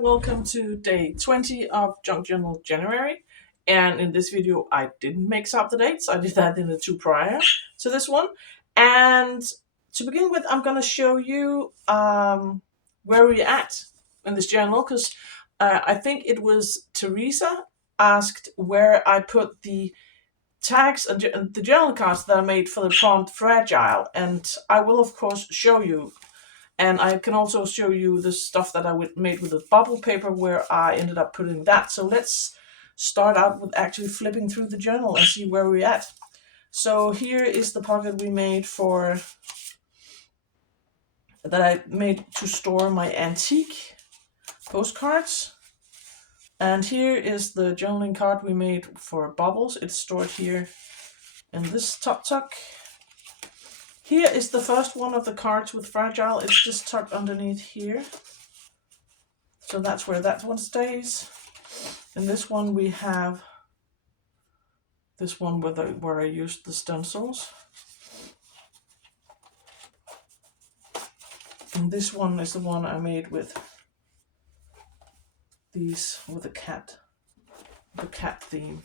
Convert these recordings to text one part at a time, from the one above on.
and welcome to day 20 of Junk Journal January. And in this video, I didn't mix up the dates. I did that in the two prior to this one. And to begin with, I'm going to show you where we're at in this journal, because I think it was Teresa asked where I put the tags and the journal cards that I made for the prompt fragile. And I will, of course, show you. And I can also show you the stuff that I made with the bubble paper where I ended up putting that. So let's start out with actually flipping through the journal and see where we're at. So here is the pocket we made that I made to store my antique postcards. And here is the journaling card we made for bubbles. It's stored here in this top tuck. Here is the first one of the cards with fragile. It's just tucked underneath here. So that's where that one stays. In this one we have this one where I used the stencils. And this one is the one I made with these, with the cat theme.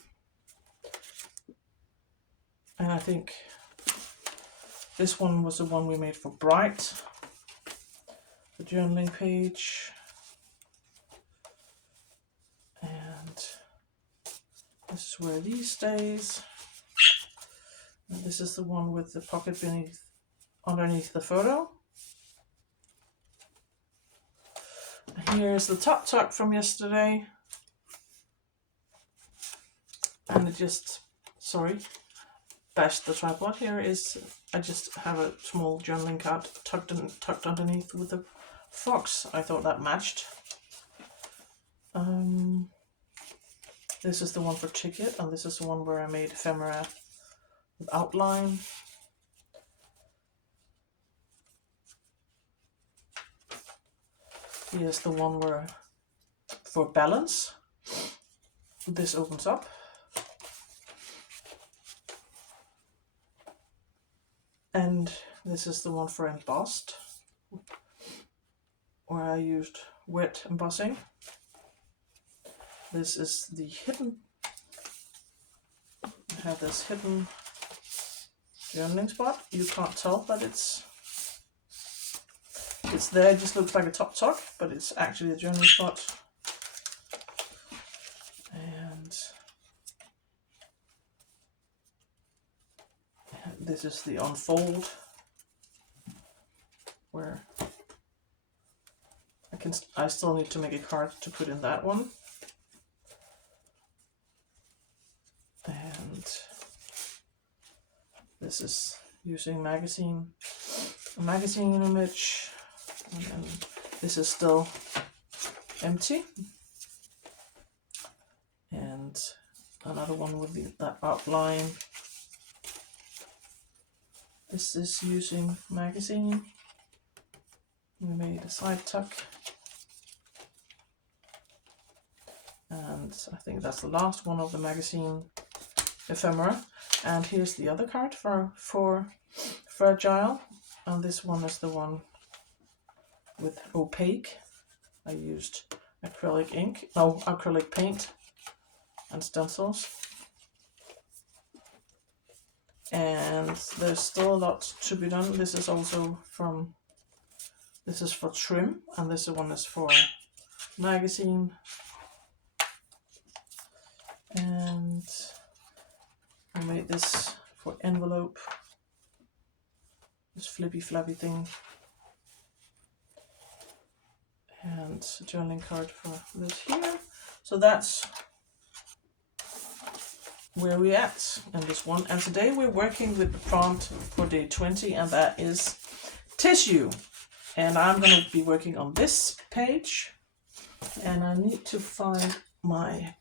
And I think this one was the one we made for Bright, the journaling page. And this is where these stays. And this is the one with the pocket underneath the photo. Here's the top tuck from yesterday. And it just, bashed the tripod. Here is, I just have a small journaling card tucked underneath with a fox. I thought that matched. This is the one for Ticket, and this is the one where I made ephemera with outline. Here's the one for Balance. This opens up. And this is the one for Embossed, where I used wet embossing. This is the hidden. I have this hidden journaling spot. You can't tell, but it's there. It just looks like a top tuck, but it's actually a journaling spot. And this is the unfold, where I still need to make a card to put in that one. And this is using a magazine image. And then this is still empty. And another one with that outline. This is using magazine. We made a side tuck. And I think that's the last one of the magazine ephemera. And here's the other card for fragile. And this one is the one with opaque. I used acrylic paint and stencils. And there's still a lot to be done. This is also this is for trim, and this one is for magazine. And I made this for envelope, this flippy flappy thing. And a journaling card for this here. So that's where we're at in this one. And today we're working with the prompt for day 20, and that is tissue. And I'm going to be working on this page. And I need to find my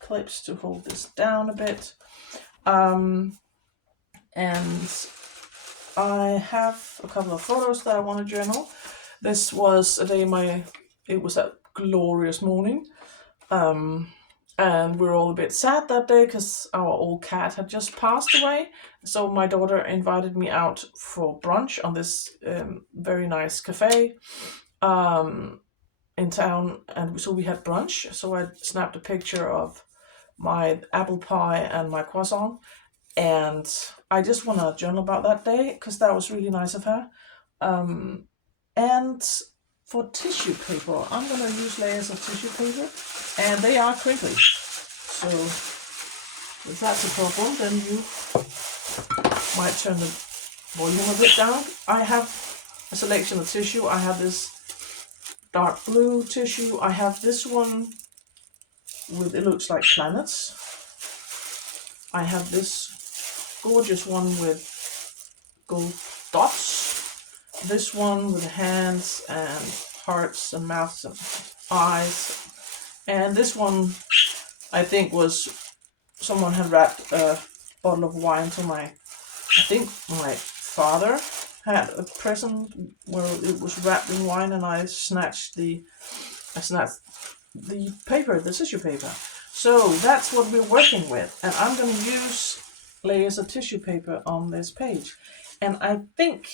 clips to hold this down a bit. And I have a couple of photos that I want to journal. This was it was a glorious morning. And we were all a bit sad that day because our old cat had just passed away. So my daughter invited me out for brunch on this very nice cafe. in town, and so we had brunch. So I snapped a picture of my apple pie and my croissant, and I just want to journal about that day because that was really nice of her. And for tissue paper, I'm gonna use layers of tissue paper, and they are crinkly. So if that's a problem, then you might turn the volume a bit down. I have a selection of tissue. I have this dark blue tissue. I have this one with, it looks like planets. I have this gorgeous one with gold dots. This one with hands and hearts and mouths and eyes. And this one, I think, was someone had wrapped a bottle of wine to I think my father had a present where it was wrapped in wine, and I snatched the paper, the tissue paper. So that's what we're working with, and I'm going to use layers of tissue paper on this page. And I think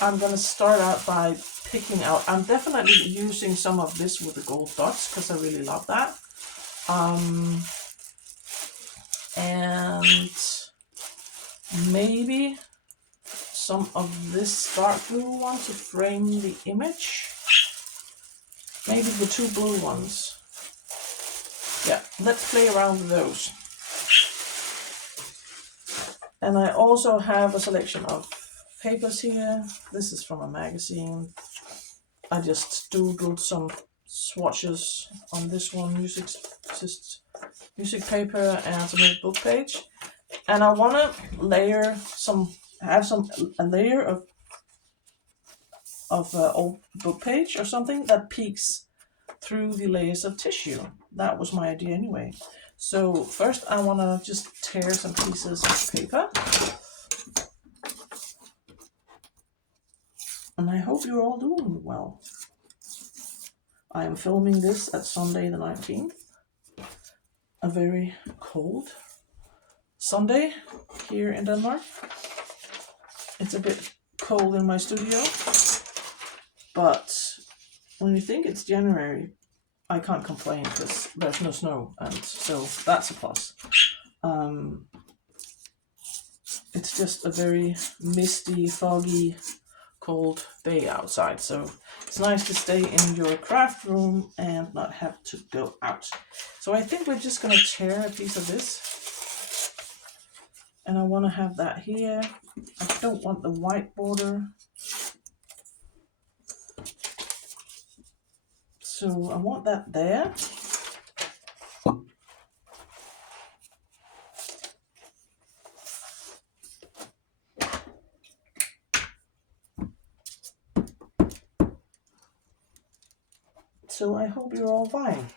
I'm going to start out by picking out, I'm definitely using some of this with the gold dots because I really love that. And maybe some of this dark blue one to frame the image. Maybe the two blue ones. Yeah, let's play around with those. And I also have a selection of papers here. This is from a magazine. I just doodled some swatches on this one, music paper and some book page. And I want to layer a layer of old book page or something that peeks through the layers of tissue. That was my idea anyway. So first I want to just tear some pieces of paper. And I hope you're all doing well. I am filming this at Sunday the 19th. A very cold Sunday here in Denmark. It's a bit cold in my studio, but when you think it's January, I can't complain because there's no snow, and so that's a plus. It's just a very misty, foggy, cold day outside, so it's nice to stay in your craft room and not have to go out. So I think we're just going to tear a piece of this, and I want to have that here. I don't want the white border, so I want that there. So I hope you're all fine.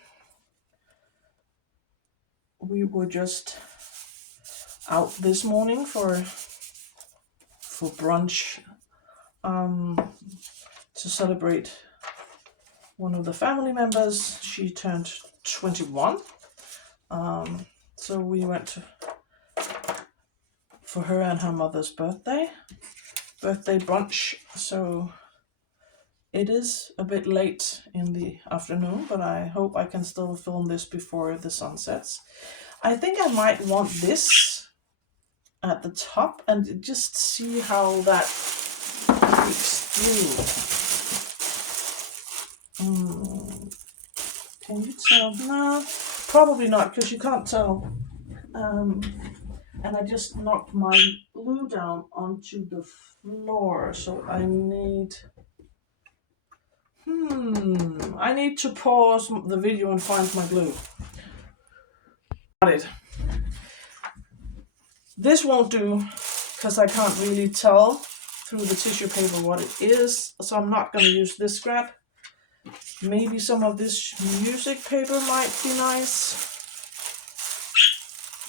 We were just out this morning for brunch to celebrate one of the family members. She turned 21. So we went for her and her mother's birthday brunch. So it is a bit late in the afternoon, but I hope I can still film this before the sun sets. I think I might want this at the top and just see how that peeks through. Can you tell? No, probably not, because you can't tell. And I just knocked my glue down onto the floor, so I need... I need to pause the video and find my glue. Got it. This won't do because I can't really tell through the tissue paper what it is, so I'm not going to use this scrap. Maybe some of this music paper might be nice.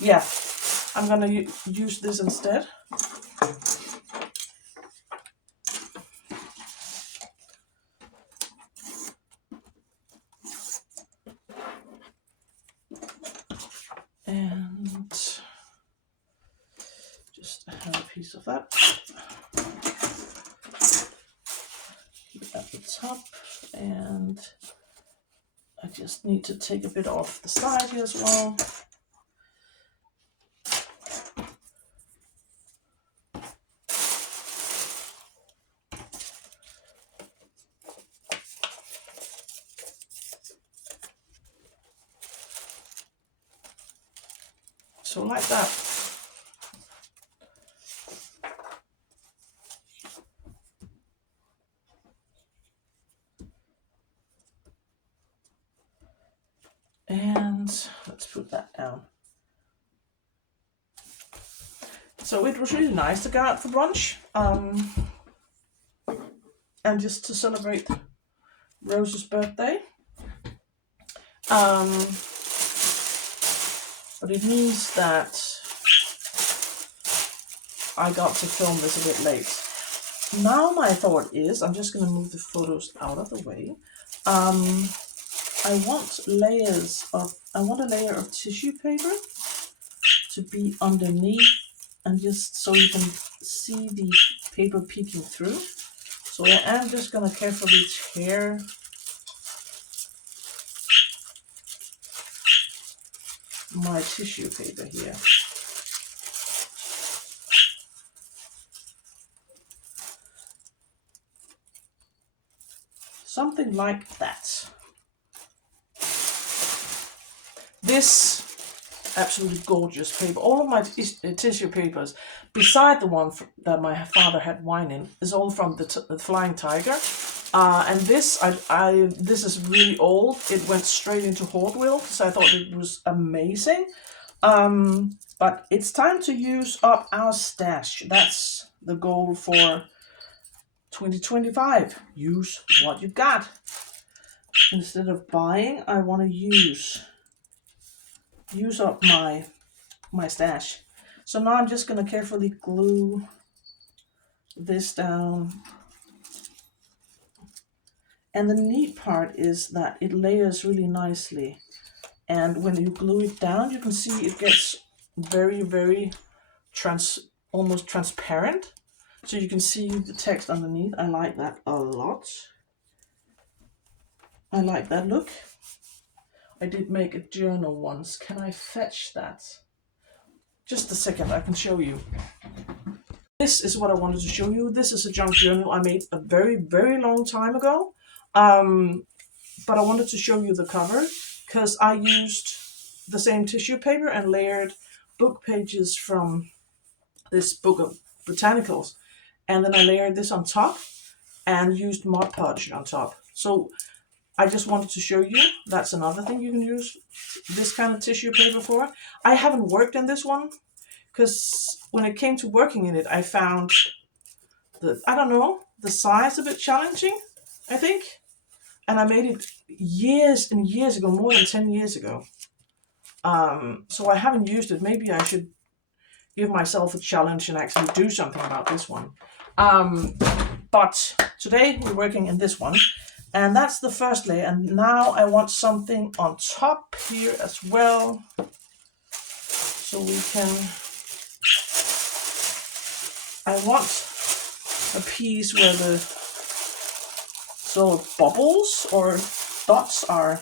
Yeah, I'm going to use this instead. And just have a piece of that at the top, And I just need to take a bit off the side here as well. So like that. And let's put that down. So it was really nice to go out for brunch and just to celebrate Rose's birthday. But it means that I got to film this a bit late. Now my thought is, I'm just going to move the photos out of the way. I want a layer of tissue paper to be underneath, and just so you can see the paper peeking through. So I am just going to carefully tear my tissue paper here. Something like that. This absolutely gorgeous paper. All of my tissue papers, beside the one that my father had wine in, is all from the Flying Tiger. And this, this is really old. It went straight into Hot Wheels, so I thought it was amazing. But it's time to use up our stash. That's the goal for 2025. Use what you got. Instead of buying, I want to use up my stash. So now I'm just going to carefully glue this down. And the neat part is that it layers really nicely. And when you glue it down, you can see it gets very, very almost transparent. So you can see the text underneath. I like that a lot. I like that look. I did make a journal once. Can I fetch that? Just a second, I can show you. This is what I wanted to show you. This is a junk journal I made a very, very long time ago. But I wanted to show you the cover because I used the same tissue paper and layered book pages from this book of botanicals. And then I layered this on top and used Mod Podge on top. So I just wanted to show you, that's another thing you can use this kind of tissue paper for. I haven't worked on this one because when it came to working in it, I found the size a bit challenging, I think. And I made it years and years ago, more than 10 years ago. So I haven't used it. Maybe I should give myself a challenge and actually do something about this one. But today we're working in this one. And that's the first layer. And now I want something on top here as well. So we can... I want a piece where the sort of bubbles or dots are.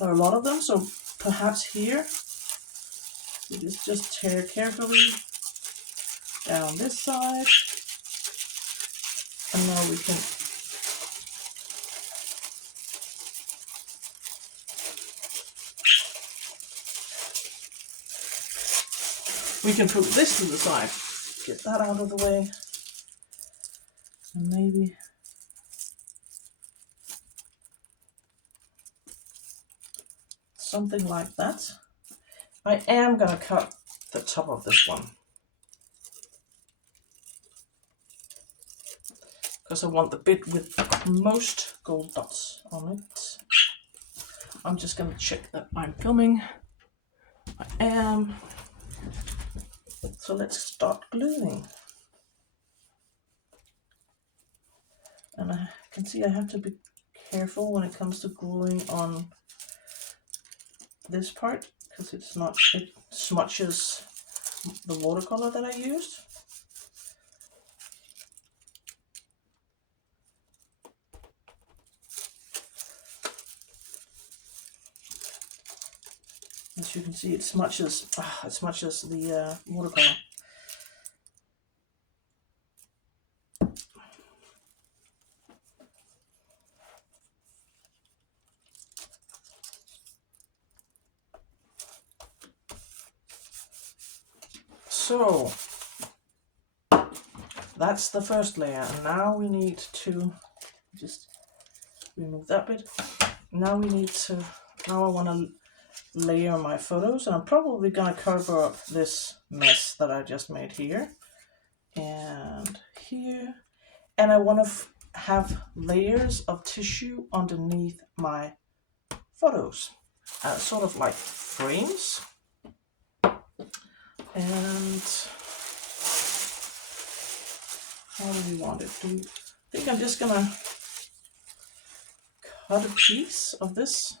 There are a lot of them. So perhaps here, we just tear carefully down this side. And now we can put this to the side. Get that out of the way. And maybe something like that. I am going to cut the top of this one because I want the bit with most gold dots on it. I'm just going to check that I'm filming. I am. So let's start gluing. And I can see I have to be careful when it comes to gluing on this part because it smudges the watercolor that I used. As you can see, it smudges the watercolor. So that's the first layer, and now we need to just remove that bit. Now I want to layer my photos, and I'm probably gonna cover up this mess that I just made here and here, and I want to have layers of tissue underneath my photos, sort of like frames. And how do we want it? I think I'm just gonna cut a piece of this.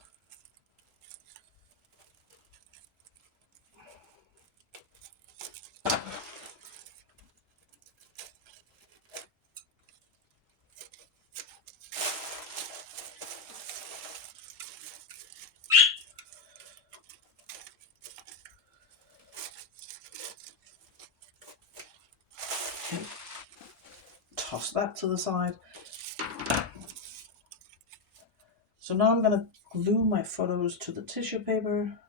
And toss that to the side. So now I'm gonna glue my photos to the tissue paper.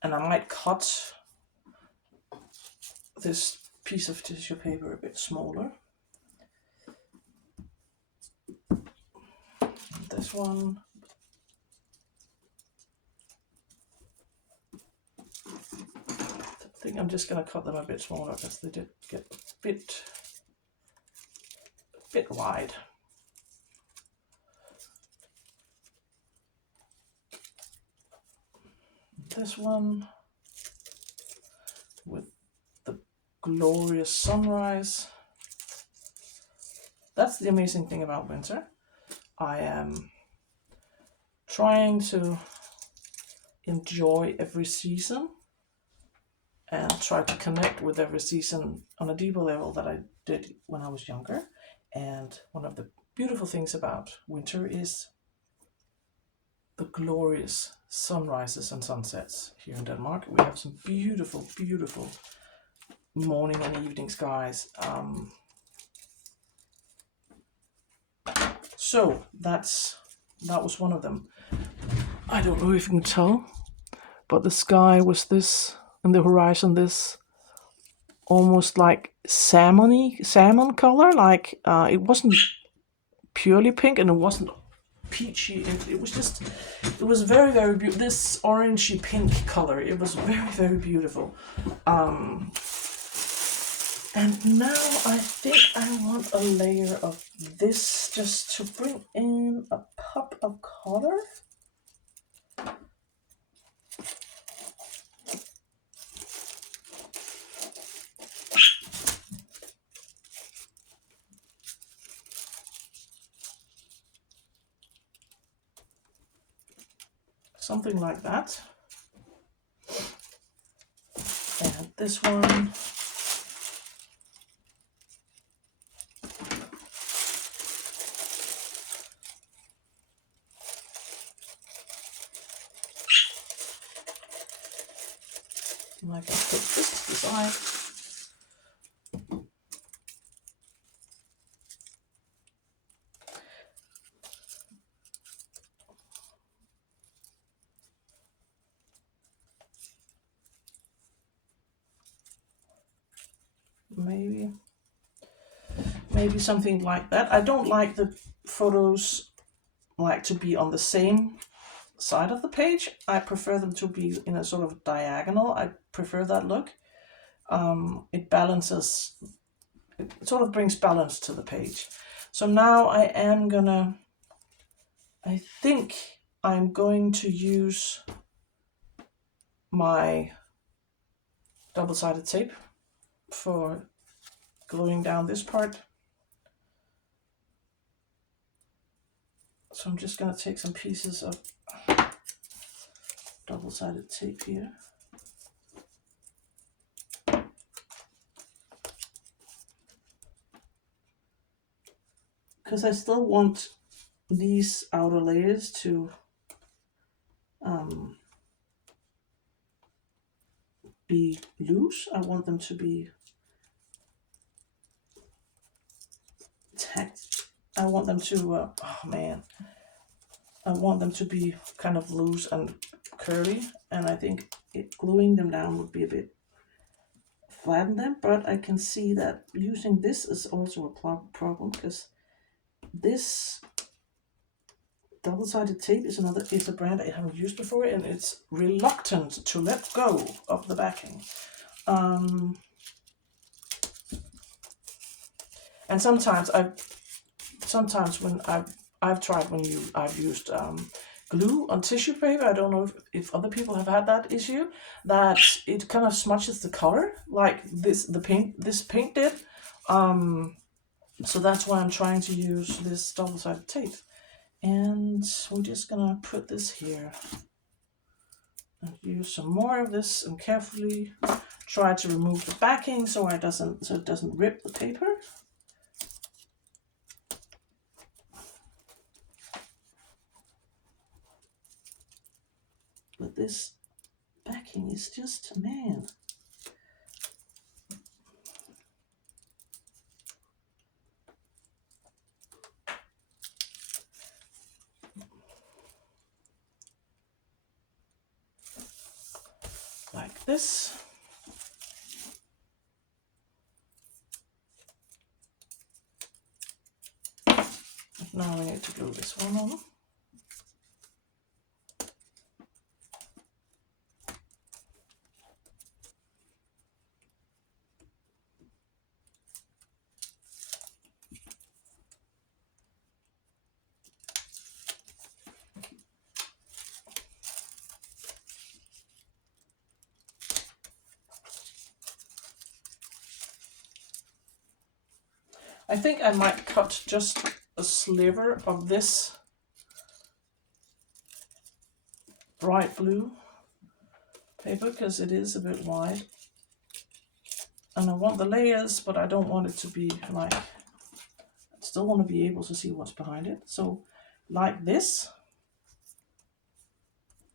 And I might cut this piece of tissue paper a bit smaller. And this one. I think I'm just going to cut them a bit smaller because they did get a bit wide. This one with the glorious sunrise. That's the amazing thing about winter. I am trying to enjoy every season and try to connect with every season on a deeper level that I did when I was younger. And one of the beautiful things about winter is the glorious sunrises and sunsets here in Denmark. We have some beautiful, beautiful morning and evening skies. So that was one of them. I don't know if you can tell, but the sky was this, and the horizon this almost like salmon color. Like it wasn't purely pink, and it wasn't peachy. It was very, very beautiful. This orangey pink color. It was very, very beautiful. And now I think I want a layer of this just to bring in a pop of color. Something like that. And this one. And I can put this to the side. Maybe something like that. I don't like the photos like to be on the same side of the page. I prefer them to be in a sort of diagonal. I prefer that look. It balances, it sort of brings balance to the page. So now I think I'm going to use my double-sided tape for gluing down this part. So I'm just going to take some pieces of double-sided tape here. because I still want these outer layers to be loose. I want them to be I want them to, oh man, I want them to be kind of loose and curly, and I think gluing them down would be a bit flatten them, but I can see that using this is also a problem, because this double-sided tape is a brand I haven't used before, and it's reluctant to let go of the backing. And sometimes when I've used glue on tissue paper, I don't know if other people have had that issue, that it kind of smudges the color like this paint did. So that's why I'm trying to use this double-sided tape. And we're just gonna put this here and use some more of this and carefully try to remove the backing so it doesn't rip the paper. But this backing is just, man. Like this. Now we need to glue this one on. I think I might cut just a sliver of this bright blue paper because it is a bit wide. And I want the layers, but I don't want it to be like, I still want to be able to see what's behind it. So like this.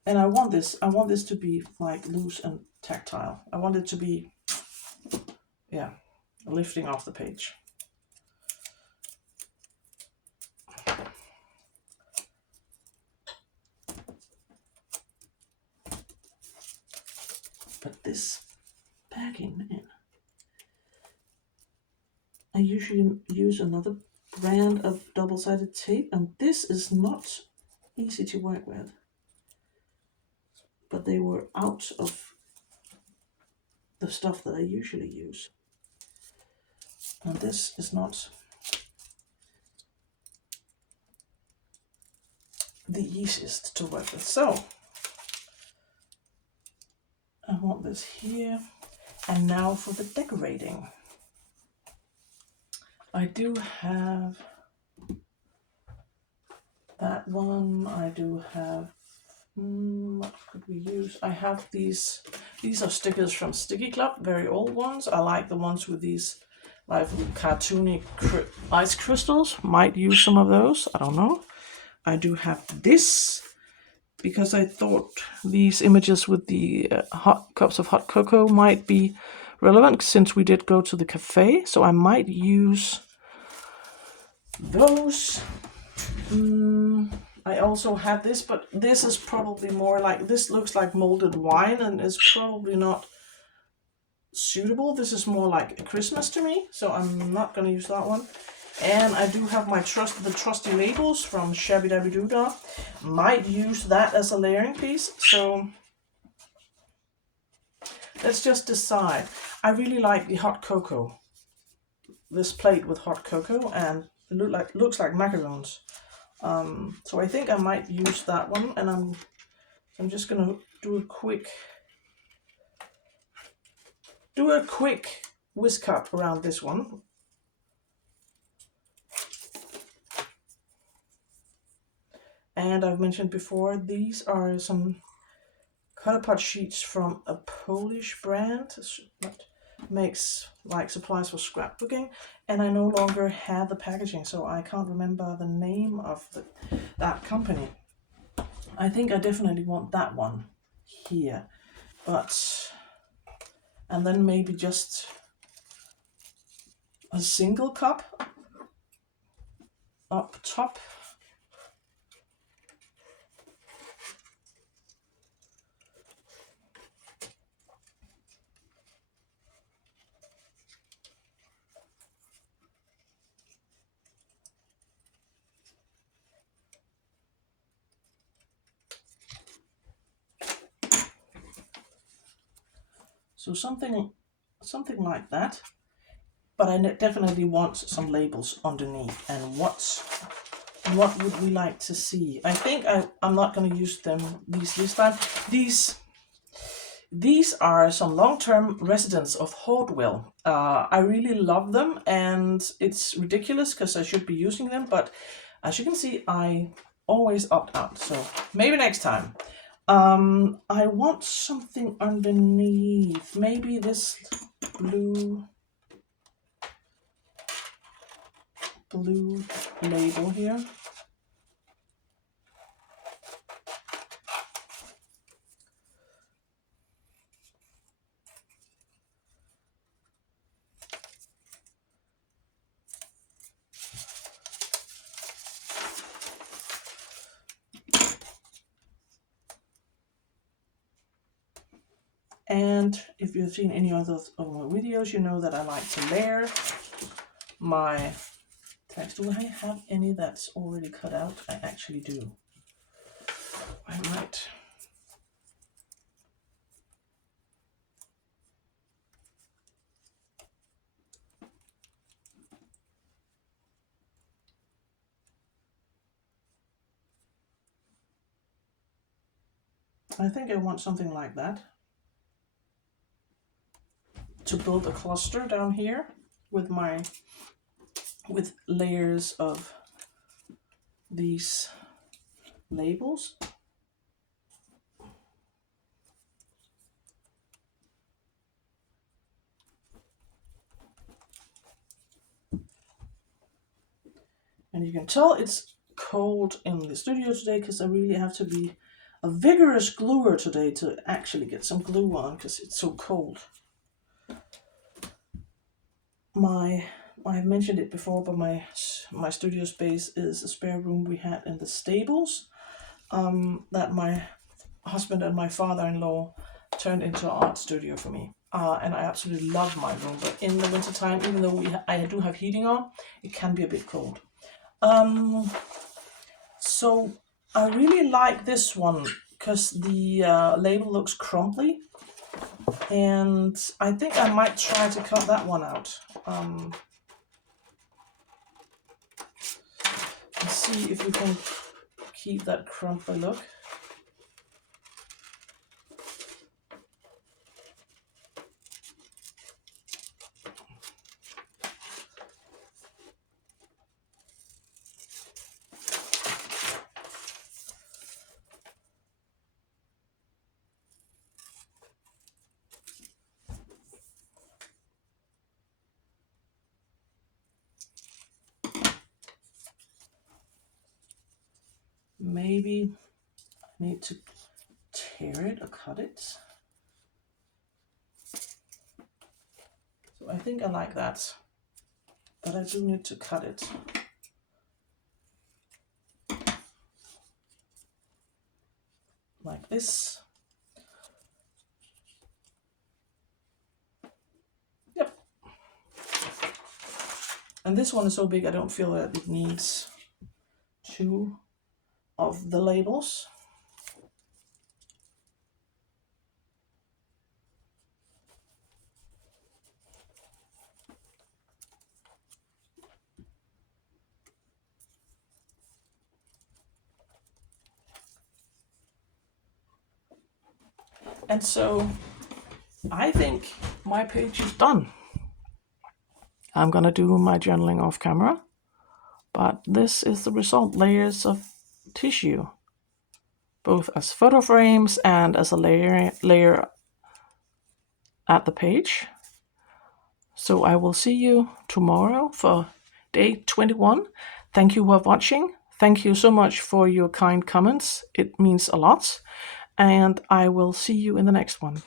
And I want this to be like loose and tactile. I want it to be, yeah, lifting off the page. But this backing, man. I usually use another brand of double-sided tape, and this is not easy to work with. But they were out of the stuff that I usually use. And this is not the easiest to work with. So I want this here. And now for the decorating. I do have that one. I do have, what could we use? I have these are stickers from Sticky Club, very old ones. I like the ones with these like cartoony ice crystals. Might use some of those, I don't know. I do have this, because I thought these images with the hot cups of hot cocoa might be relevant since we did go to the cafe. So I might use those. I also have this, but this is probably more like, this looks like molded wine and is probably not suitable. This is more like a Christmas to me, so I'm not going to use that one. And I do have my the trusty labels from Shabby Dabby Doodah. Might use that as a layering piece. So let's just decide. I really like the hot cocoa. This plate with hot cocoa, and it looks like macarons. So I think I might use that one, and I'm just gonna do a quick whisk cut around this one. And I've mentioned before, these are some cut apart sheets from a Polish brand. makes like supplies for scrapbooking, and I no longer have the packaging, so I can't remember the name of that company. I think I definitely want that one here, but and then maybe just a single cup up top. So something like that. But I definitely want some labels underneath. And what would we like to see? I think I'm not going to use these this time. These are some long-term residents of Hordwell. I really love them, and it's ridiculous because I should be using them, but as you can see, I always opt out. So maybe next time. I want something underneath. Maybe this blue label here. And if you've seen any other of my videos, you know that I like to layer my text. Do I have any that's already cut out? I actually do. I might. I think I want something like that to build a cluster down here with layers of these labels. And you can tell it's cold in the studio today because I really have to be a vigorous gluer today to actually get some glue on because it's so cold. I've mentioned it before, but my studio space is a spare room we had in the stables that my husband and my father-in-law turned into an art studio for me. And I absolutely love my room, but in the wintertime, even though I do have heating on, it can be a bit cold. So I really like this one because the label looks crumbly, and I think I might try to cut that one out. And see if we can keep that crumbly look. Maybe I need to tear it or cut it. So I think I like that, but I do need to cut it. Like this. Yep. And this one is so big I don't feel that it needs two of the labels. And so I think my page is done. I'm gonna do my journaling off camera, but this is the result: layers of tissue, both as photo frames and as a layer at the page. So I will see you tomorrow for day 21. Thank you for watching. Thank you so much for your kind comments. It means a lot. And I will see you in the next one.